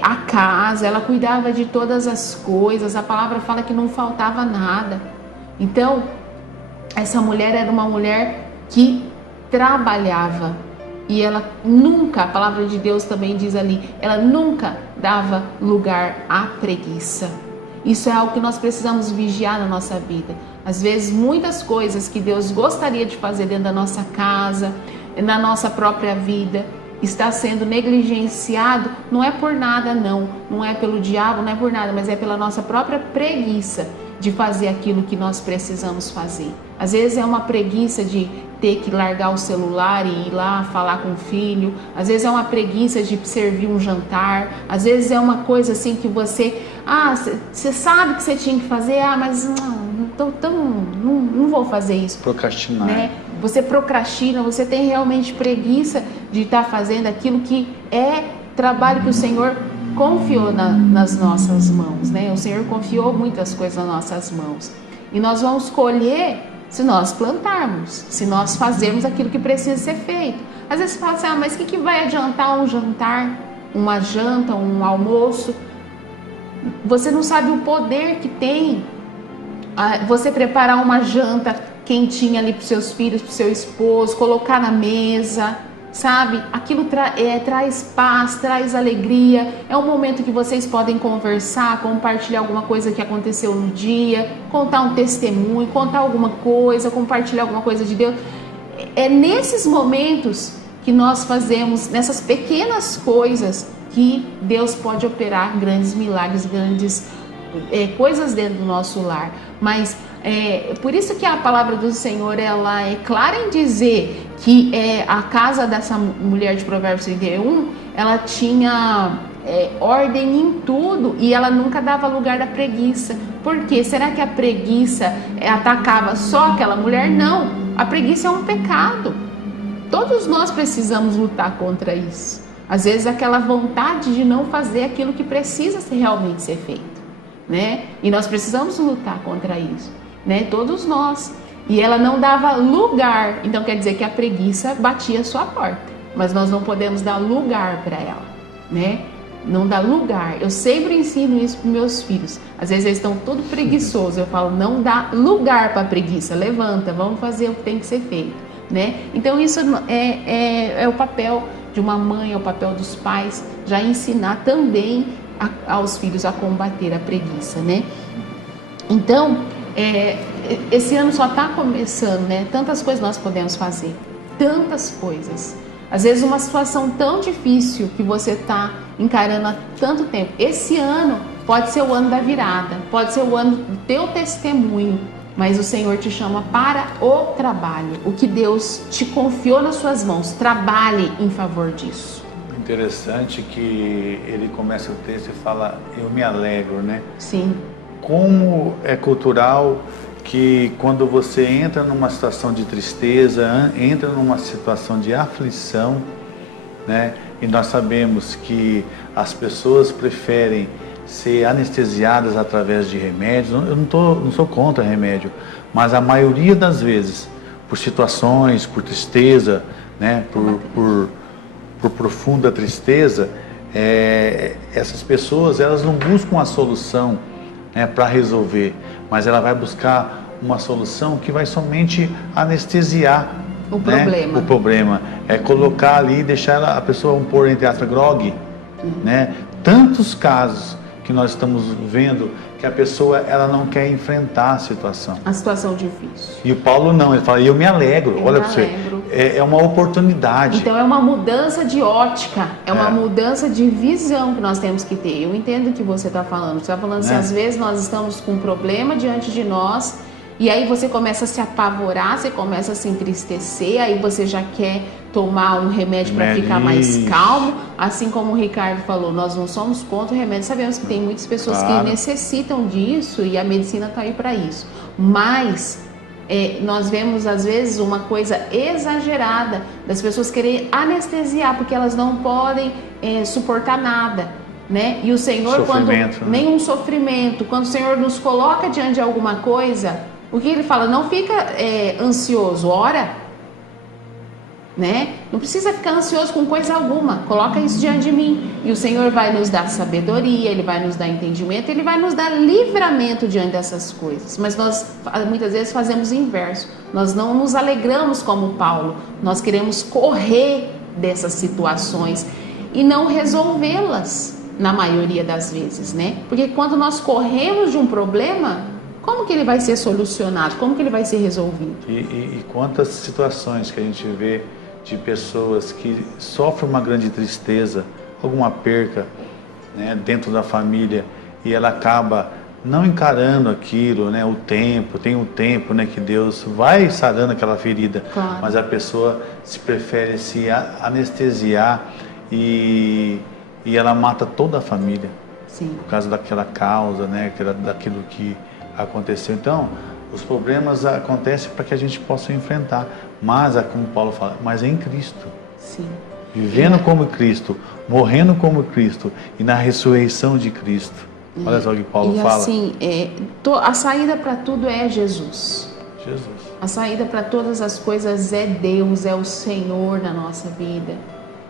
a casa, ela cuidava de todas as coisas. A palavra fala que não faltava nada. Então, essa mulher era uma mulher que trabalhava e ela nunca, a palavra de Deus também diz ali, ela nunca dava lugar à preguiça. Isso é algo que nós precisamos vigiar na nossa vida. Às vezes muitas coisas que Deus gostaria de fazer dentro da nossa casa, na nossa própria vida, está sendo negligenciado. Não é por nada não é pelo diabo, não é por nada, mas é pela nossa própria preguiça de fazer aquilo que nós precisamos fazer. Às vezes é uma preguiça de ter que largar o celular e ir lá falar com o filho. Às vezes é uma preguiça de servir um jantar. Às vezes é uma coisa assim que você sabe que você tinha que fazer, mas não vou fazer isso. Procrastinar. Né? Você procrastina, você tem realmente preguiça de estar fazendo aquilo que é trabalho que o Senhor confiou nas nossas mãos, né? O Senhor confiou muitas coisas nas nossas mãos. E nós vamos colher se nós plantarmos, se nós fazermos aquilo que precisa ser feito. Às vezes você fala assim, mas o que vai adiantar um jantar, uma janta, um almoço? Você não sabe o poder que tem você preparar uma janta quentinha ali para os seus filhos, para o seu esposo, colocar na mesa, sabe? Aquilo traz paz, traz alegria. É um momento que vocês podem conversar, compartilhar alguma coisa que aconteceu no dia, contar um testemunho, contar alguma coisa, compartilhar alguma coisa de Deus. É nesses momentos que nós fazemos, nessas pequenas coisas, que Deus pode operar grandes milagres, grandes coisas dentro do nosso lar. Mas por isso que a palavra do Senhor, ela é clara em dizer que a casa dessa mulher de Provérbios 31, ela tinha ordem em tudo e ela nunca dava lugar à preguiça. Por quê? Será que a preguiça atacava só aquela mulher? Não, a preguiça é um pecado. Todos nós precisamos lutar contra isso. Às vezes aquela vontade de não fazer aquilo que precisa realmente ser feito, né? E nós precisamos lutar contra isso, né? Todos nós. E ela não dava lugar, então quer dizer que a preguiça batia a sua porta. mas nós não podemos dar lugar para ela, né? Não dá lugar. Eu sempre ensino isso para meus filhos. Às vezes eles estão todos preguiçosos. Eu falo, não dá lugar para preguiça. Levanta, vamos fazer o que tem que ser feito, né? Então isso é o papel de uma mãe, é o papel dos pais, já ensinar também aos filhos a combater a preguiça, né? Então, esse ano só está começando, né? Tantas coisas nós podemos fazer, tantas coisas. Às vezes uma situação tão difícil que você está encarando há tanto tempo. Esse ano pode ser o ano da virada, pode ser o ano do teu testemunho, mas o Senhor te chama para o trabalho. O que Deus te confiou nas suas mãos, trabalhe em favor disso. Interessante que ele começa o texto e fala, eu me alegro, né? Sim. Como é cultural que quando você entra numa situação de tristeza, entra numa situação de aflição, né? E nós sabemos que as pessoas preferem ser anestesiadas através de remédios. Eu não sou contra remédio, mas a maioria das vezes, por situações, por tristeza, né? por profunda tristeza, essas pessoas elas não buscam a solução, né, para resolver, mas ela vai buscar uma solução que vai somente anestesiar o problema. O problema é colocar ali, deixar a pessoa pôr entre aspas grogue, né? Tantos casos que nós estamos vendo que a pessoa ela não quer enfrentar a situação difícil. E o Paulo não, ele fala, eu me alegro. Olha para você, é uma oportunidade. Então é uma mudança de ótica, é uma mudança de visão que nós temos que ter. Eu entendo o que você está falando. Você está falando assim, às vezes nós estamos com um problema diante de nós e aí você começa a se apavorar, você começa a se entristecer, aí você já quer tomar um remédio para ficar mais calmo. Assim como o Ricardo falou, nós não somos contra o remédio, sabemos que tem muitas pessoas que necessitam disso e a medicina está aí para isso. Mas nós vemos às vezes uma coisa exagerada das pessoas quererem anestesiar porque elas não podem suportar nada, né? E o Senhor, nenhum sofrimento, quando o Senhor nos coloca diante de alguma coisa, o que ele fala? Não fica ansioso, ora, né? Não precisa ficar ansioso com coisa alguma, coloca isso diante de mim e o Senhor vai nos dar sabedoria, Ele vai nos dar entendimento, Ele vai nos dar livramento diante dessas coisas. Mas nós muitas vezes fazemos o inverso, nós não nos alegramos como Paulo, nós queremos correr dessas situações e não resolvê-las na maioria das vezes, né? Porque quando nós corremos de um problema, como que ele vai ser solucionado? Como que ele vai ser resolvido? E quantas situações que a gente vê de pessoas que sofrem uma grande tristeza, alguma perca, né, dentro da família, e ela acaba não encarando aquilo, né, tem um tempo, né, que Deus vai sarando aquela ferida, mas a pessoa prefere se anestesiar e ela mata toda a família. Sim. Por causa daquela causa, né, daquilo que aconteceu. Então, os problemas acontecem para que a gente possa enfrentar, mas, como Paulo fala, mas é em Cristo. Sim. Vivendo como Cristo, morrendo como Cristo e na ressurreição de Cristo. Olha só o que Paulo fala. Assim, a saída para tudo é Jesus. A saída para todas as coisas é Deus, é o Senhor na nossa vida.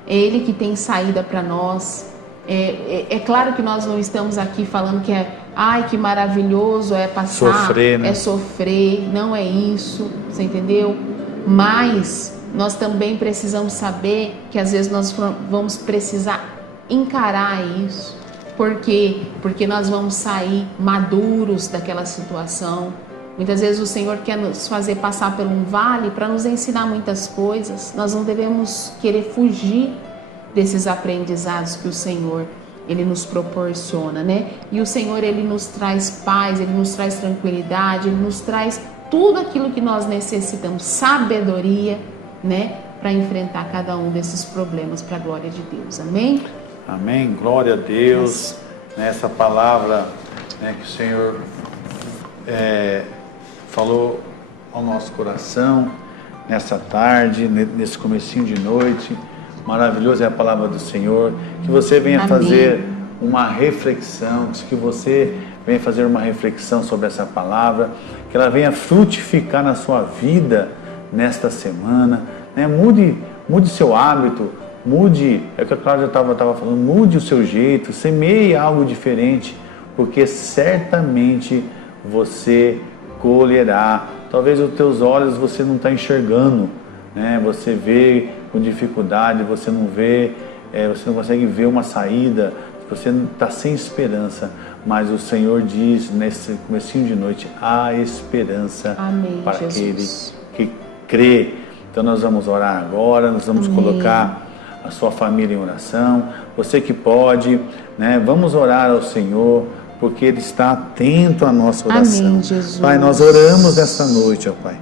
É Ele que tem saída para nós. É claro que nós não estamos aqui falando que ai, que maravilhoso é passar, sofrer, né? É sofrer, não é isso, você entendeu? Mas nós também precisamos saber que às vezes nós vamos precisar encarar isso. Por quê? Porque nós vamos sair maduros daquela situação. Muitas vezes o Senhor quer nos fazer passar por um vale para nos ensinar muitas coisas. Nós não devemos querer fugir desses aprendizados que o Senhor Ele nos proporciona, né? E o Senhor, Ele nos traz paz, Ele nos traz tranquilidade, Ele nos traz tudo aquilo que nós necessitamos, sabedoria, né? Para enfrentar cada um desses problemas para a glória de Deus, amém? Amém, glória a Deus, nessa palavra, né, que o Senhor falou ao nosso coração, nessa tarde, nesse comecinho de noite. Maravilhosa é a palavra do Senhor, que você venha fazer uma reflexão, que você venha fazer uma reflexão sobre essa palavra, que ela venha frutificar na sua vida nesta semana, né? Mude mude seu hábito, mude, é o que a Cláudia estava falando, mude o seu jeito, semeie algo diferente, porque certamente você colherá. Talvez os teus olhos você não está enxergando, né? Você vê com dificuldade, você não vê, você não consegue ver uma saída, você está sem esperança, mas o Senhor diz nesse comecinho de noite, há esperança. Amém, para Jesus. Aquele que crê. Então nós vamos orar agora, nós vamos colocar a sua família em oração, você que pode, né? Vamos orar ao Senhor, porque Ele está atento à nossa oração. Amém, Jesus. Pai, nós oramos nesta noite, ó Pai.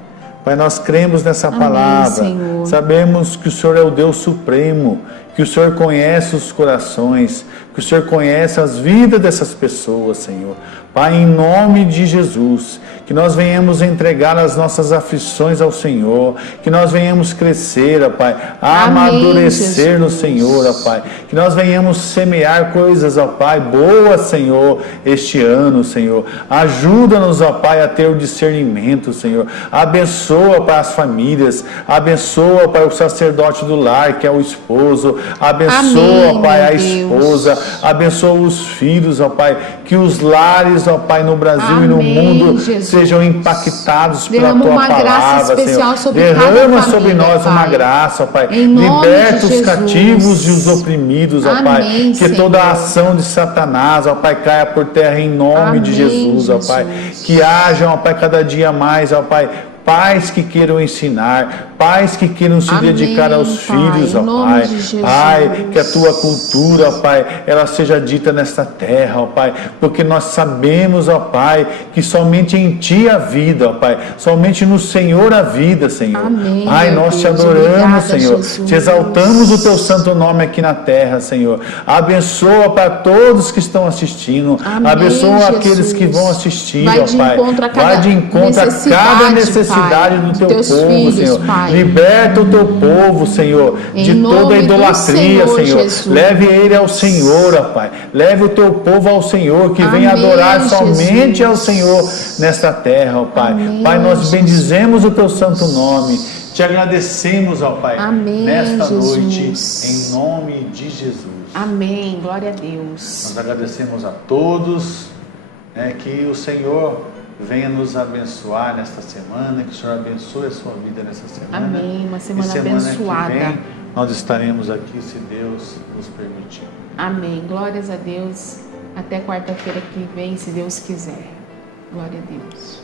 Pai, nós cremos nessa palavra, Senhor. Sabemos que o Senhor é o Deus Supremo, que o Senhor conhece os corações, que o Senhor conhece as vidas dessas pessoas, Senhor. Pai, em nome de Jesus, que nós venhamos entregar as nossas aflições ao Senhor, que nós venhamos crescer, ó Pai, amadurecer no Senhor, ó Pai, que nós venhamos semear coisas, ó Pai, boas, Senhor, este ano, Senhor. Ajuda-nos, ó Pai, a ter o discernimento, Senhor. Abençoa, Pai, as famílias, abençoa, Pai, o sacerdote do lar, que é o esposo, abençoa, ó Pai, a esposa, abençoa os filhos, ó Pai, que os lares, ó Pai, no Brasil e no mundo sejam impactados pela Tua palavra, Senhor. Derrama sobre nós uma graça, ó Pai. Liberta os cativos e os oprimidos, ó Pai. Que toda a ação de Satanás, ó Pai, caia por terra em nome de Jesus, ó Pai. Que hajam, ó Pai, cada dia mais, ó Pai, pais que queiram ensinar, pais que queiram se dedicar aos filhos, ó Pai. Pai, que a Tua cultura, ó Pai, ela seja dita nesta terra, ó Pai, porque nós sabemos, ó Pai, que somente em Ti a vida, ó Pai, somente no Senhor a vida, Senhor. Amém, Pai, nós Te adoramos, Senhor, Te exaltamos o Teu santo nome aqui na terra, Senhor. Abençoa para todos que estão assistindo, abençoa aqueles que vão assistir, ó Pai. Vai de encontro a cada necessidade do Teu povo, Senhor. Pai. Liberta o Teu povo, Senhor, de toda a idolatria, Senhor. Leve ele ao Senhor, ó Pai. Leve o Teu povo ao Senhor, que venha adorar somente ao Senhor nesta terra, ó Pai. Pai, nós bendizemos o Teu santo nome. Te agradecemos, ó Pai, nesta noite, em nome de Jesus. Amém. Glória a Deus. Nós agradecemos a todos, que o Senhor venha nos abençoar nesta semana, que o Senhor abençoe a sua vida nessa semana. Amém, uma semana abençoada. Que vem, nós estaremos aqui, se Deus nos permitir. Amém, glórias a Deus. Até quarta-feira que vem, se Deus quiser. Glória a Deus.